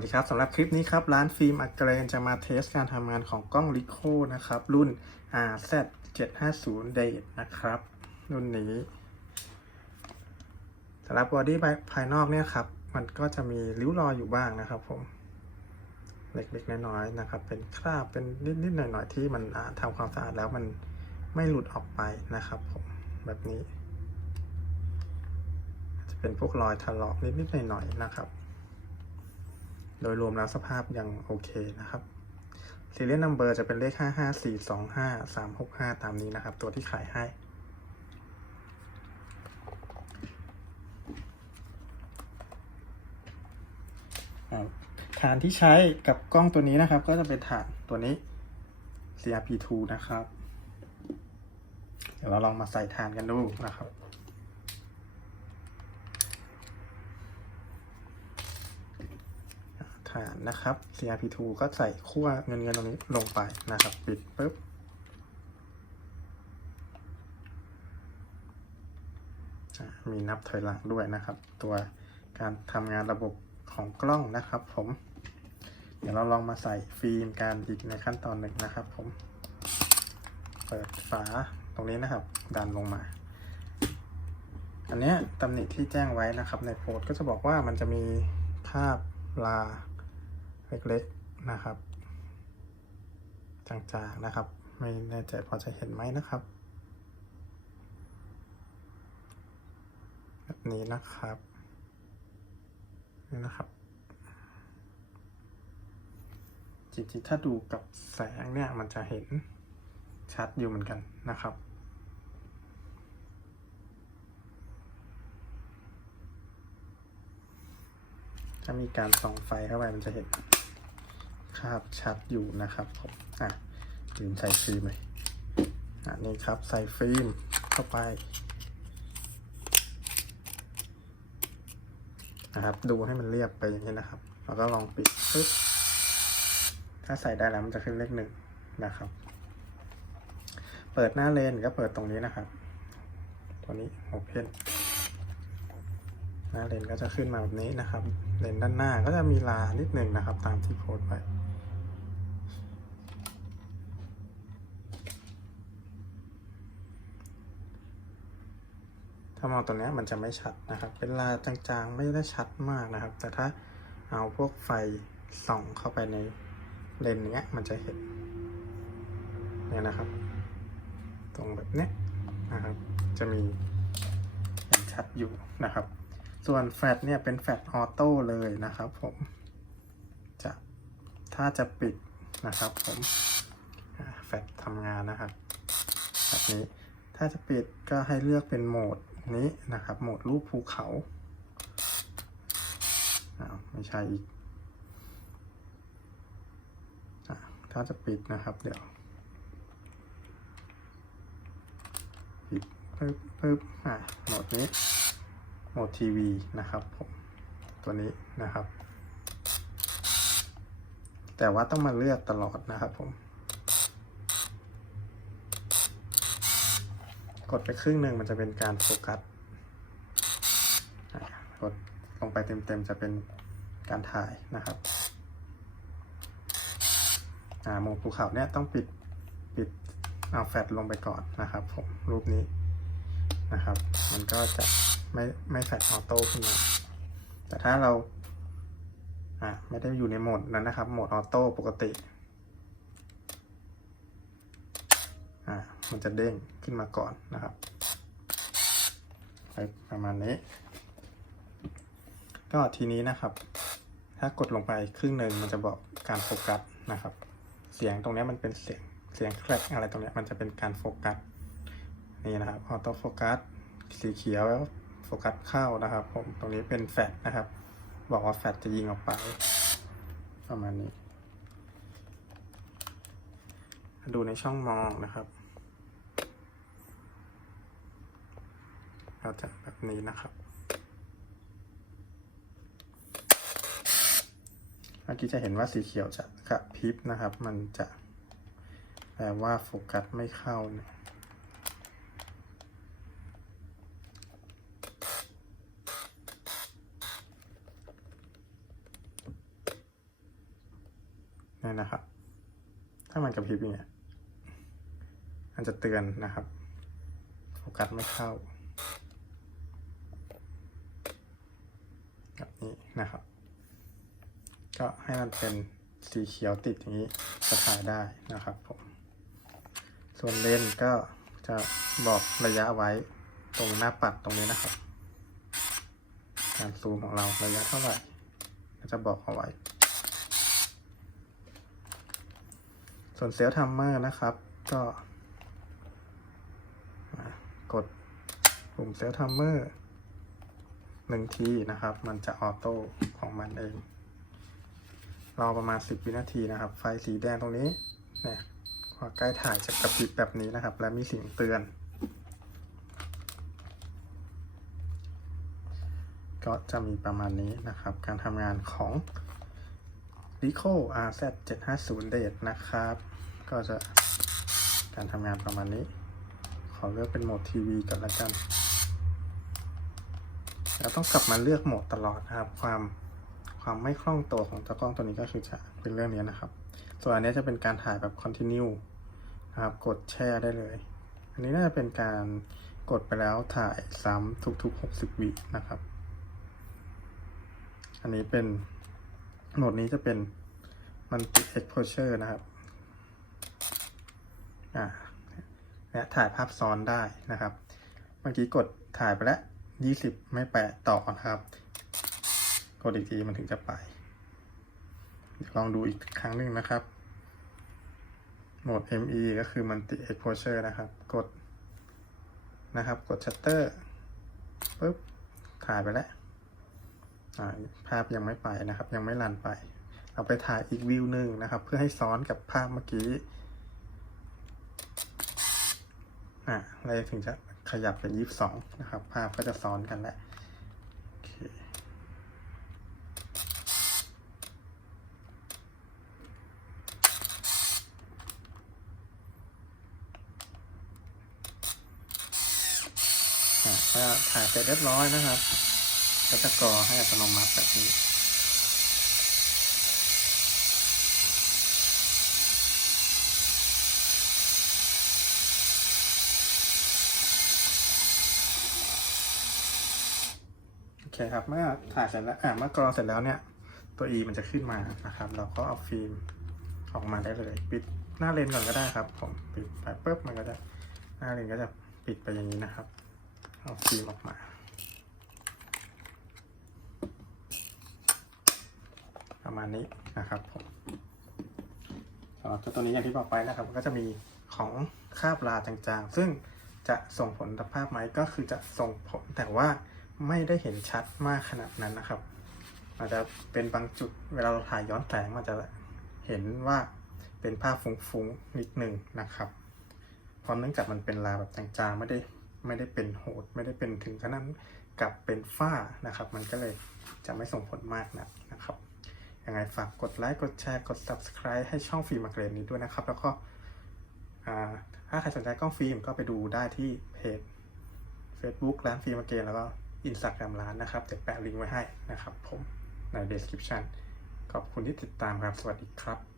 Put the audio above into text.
วัสดีครับสำหรับคลิปนี้ครับ ร้านฟิล์มอักเกรนจะมาเทสการทำงานของกล้องลิโคนะครับ รุ่น RZ 750 d a t นะครับ รุ่นนี้สำหรับบอดี้ภายนอกเนี่ยครับ มันก็จะมีริ้วรอยอยู่บ้างนะครับผม เล็กๆ น้อยๆนะครับ เป็นคราบเป็นนิดๆหน่อยๆที่มันทำความสะอาดแล้วมันไม่หลุดออกไปนะครับผมแบบนี้ จะเป็นพวกรอยถลอกนิดๆหน่อยๆนะครับ โดยรวมแล้วสภาพยังโอเคนะครับ Serial Number จะเป็นเลข 55425 365 ตามนี้นะครับ ตัวที่ขายให้ ฐานที่ใช้กับกล้องตัวนี้นะครับ ก็จะเป็นฐานตัวนี้ CRP2 นะครับ เดี๋ยวเราลองมาใส่ฐานกันดูนะครับ ฐานนะครับ CRP2 ก็ใส่ขั้วเงินเงินตรงนี้ลงไปนะครับ ปิดปุ๊บ มีนับถอยหลังด้วยนะครับ ตัวการทำงานระบบของกล้องนะครับผม เดี๋ยวเราลองมาใส่ฟิล์มการอีกในขั้นตอนหนึ่งนะครับผม เปิดฝาตรงนี้นะครับ ดันลงมาอันเนี้ยตำหนิที่แจ้งไว้นะครับในโพสก็จะบอกว่ามันจะมีภาพลา เล็กๆนะครับ จางๆนะครับ ไม่แน่ใจพอจะเห็นไหมนะครับแบบนี้นะครับนี่นะครับจริงๆถ้าดูกับแสงเนี่ยมันจะเห็นชัดอยู่เหมือนกันนะครับถ้ามีการส่องไฟเข้าไปมันจะเห็น คาบชัดอยู่นะครับผมอะลืมใส่ฟิล์มเลยอะนี่ครับใส่ฟิล์มเข้าไปนะครับ ดูให้มันเรียบไปอย่างนี้นะครับแล้วก็ลองปิดปึ๊บถ้าใส่ได้แล้วมันจะขึ้นเลขหนึ่งนะครับ เปิดหน้าเลนก็เปิดตรงนี้นะครับ ตัวนี้ Open หน้าเลนก็จะขึ้นมาแบบนี้นะครับ เลนด้านหน้าก็จะมีลานิดหนึ่งนะครับ ตามที่โพสไว้ถ้ามองตัวนี้มันจะไม่ชัดนะครับ เป็นลาจางๆ ไม่ได้ชัดมากนะครับ แต่ถ้าเอาพวกไฟส่องเข้าไปในเลนเนี้ยมันจะเห็นเนี่ยนะครับ ตรงแบบเนี้ยนะครับ จะมีเห็นชัดอยู่นะครับ ส่วนแฟลเนี่ยเป็นแฟลชออโต้เลยนะครับผมจะถ้าจะปิดนะครับผมแฟลชทำงานนะครับแบบนี้ถ้าจะปิดก็ให้เลือกเป็นโหมดนี้นะครับ โหมดรูปภูเขาอ้าวไม่ใช่อีกถ้าจะปิดนะครับเดี๋ยวปิดปึ๊บปึ๊บอ่าโหมดนี้ โหมดทีวีนะครับผมตัวนี้นะครับ แต่ว่าต้องมาเลือกตลอดนะครับผม กดไปครึ่งหนึ่งมันจะเป็นการโฟกัสกดลงไปเต็มๆจะเป็นการถ่ายนะครับโหมดภูเขาเนี่ยต้องปิดปิดเอาแฟลชลงไปก่อนนะครับผมรูปนี้นะครับ มันก็จะ ไม่ไม่แฟลชออโต้ขึ้นมาแต่ถ้าเราอะไม่ได้อยู่ในโหมดนั้นนะครับ โหมดออโต้ปกติอะมันจะเด้งขึ้นมาก่อนนะครับ ไปประมาณนี้ ก็ทีนี้นะครับ ถ้ากดลงไปครึ่งหนึ่งมันจะบอกการโฟกัสนะครับ เสียงตรงนี้มันเป็นเสียงเสียงแครกอะไรตรงนี้มันจะเป็นการโฟกัสนี่นะครับออโต้โฟกัสสีเขียว ฟกัสเข้านะครับ ผมตรงนี้เป็นแฟลชนะครับ บอกว่าแฟลชจะยิงออกไปประมาณนี้ ดูในช่องมองนะครับเราจะแบบนี้นะครับเมื่อกี้จะเห็นว่าสีเขียวจะกระพริบนะครับ มันจะแปลว่าโฟกัสไม่เข้าเนี่ย เนี่ยนะครับ ถ้ามันกระพริบอย่างเงี้ยมันจะเตือนนะครับ โฟกัสไม่เข้าแบบนี้นะครับ ก็ให้มันเป็นสีเขียวติดอย่างนี้จะถ่ายได้นะครับผม ส่วนเลนส์ก็จะบอกระยะไว้ตรงหน้าปัดตรงนี้นะครับ การซูมของเราระยะเท่าไหร่ ก็จะบอกเอาไว้ ส่วนเซลล์ทัมเมอร์นะครับ ก็กดปุ่มเซลล์ทัมเมอร์หนึ่งทีนะครับ มันจะออโต้ของมันเอง รอประมาณ 10 วินาทีนะครับ ไฟสีแดงตรงนี้เนี่ยพอใกล้ถ่ายจะกระพริบแบบนี้นะครับ และมีเสียงเตือน ก็จะมีประมาณนี้นะครับ การทำงานของ r i c o RZ 750 d a t นะครับ ก็จะการทำงานประมาณนี้ ขอเลือกเป็นโหมดทีวีก่อนละกัน แล้วต้องกลับมาเลือกโหมดตลอดนะครับ ความความไม่คล่องตัวของตากล้องตัวนี้ก็คือจะเป็นเรื่องนี้นะครับ ส่วนอันนี้จะเป็นการถ่ายแบบ continue นะครับ กดแช่ได้เลย อันนี้น่าจะเป็นการกดไปแล้วถ่ายซ้ำทุกๆ 60 วินะครับ อันนี้เป็นโหมดนี้จะเป็น multi exposure นะครับ อ่า และถ่ายภาพซ้อนได้นะครับ เมื่อกี้กดถ่ายไปแล้ว 20 ไม่แปะต่อนะครับ กดอีกทีมันถึงจะไปเดี๋ยวลองดูอีกครั้งหนึ่งนะครับ โหมด ME ก็คือ multi exposure นะครับ กดนะครับ กดชัตเตอร์ปุ๊บถ่ายไปแล้วภาพยังไม่ไปนะครับ ยังไม่รันไป เราไปถ่ายอีกวิวหนึ่งนะครับ เพื่อให้ซ้อนกับภาพเมื่อกี้ อ่าเราถึงจะขยับเป็นยี่สิบสองนะครับ ภาพก็จะซ้อนกันแล้วโอเคอ่าก็ถ่ายเสร็จเรียบร้อยนะครับ ก็จะกรอให้อัตโนมัติแบบนี้ คครับ เมื่อถ่ายเสร็จแล้วอ่าเมื่อกรองเสร็จแล้วเนี่ย ตัว E มันจะขึ้นมานะครับ เราก็เอาฟิล์มออกมาได้เลย ปิดหน้าเลนก่อนก็ได้ครับ ผมปิดไปปุ๊บมันก็จะหน้าเลนก็จะปิดไปอย่างนี้นะครับ เอาฟิล์มออกมาประมาณนี้นะครับผมสำหรับตัวนี้อย่างที่บอกไปนะครับมันก็จะมีของคาบลาจางๆ ซึ่งจะส่งผลต่อภาพไหมก็คือจะส่งผลแต่ว่า ไม่ได้เห็นชัดมากขนาดนั้นนะครับอาจจะเป็นบางจุดเวลาเราถ่ายย้อนแสงมันจะเห็นว่าเป็นภาพฟุ้งๆนิดหนึ่งนะครับเพราะเนื่องจากมันเป็นลาแบบจางๆไม่ได้ไม่ได้เป็นโหด ไม่ได้เป็นถึงขนาดกับเป็นฝ้านะครับ มันก็เลยจะไม่ส่งผลมากนะนะครับยังไงฝากกดไลค์กดแชร์กด subscribe ให้ช่องฟิล์มมาเกรนนี้ด้วยนะครับ แล้วก็ถ้าใครสนใจกล้องฟิล์มก็ไปดูได้ที่เพจ Facebook ร้านฟิล์มมาเกรนแล้วก็ อินสตาแกรมร้านนะครับจะแปะลิงก์ไว้ให้นะครับผมใน description ขอบคุณที่ติดตามครับ สวัสดีครับ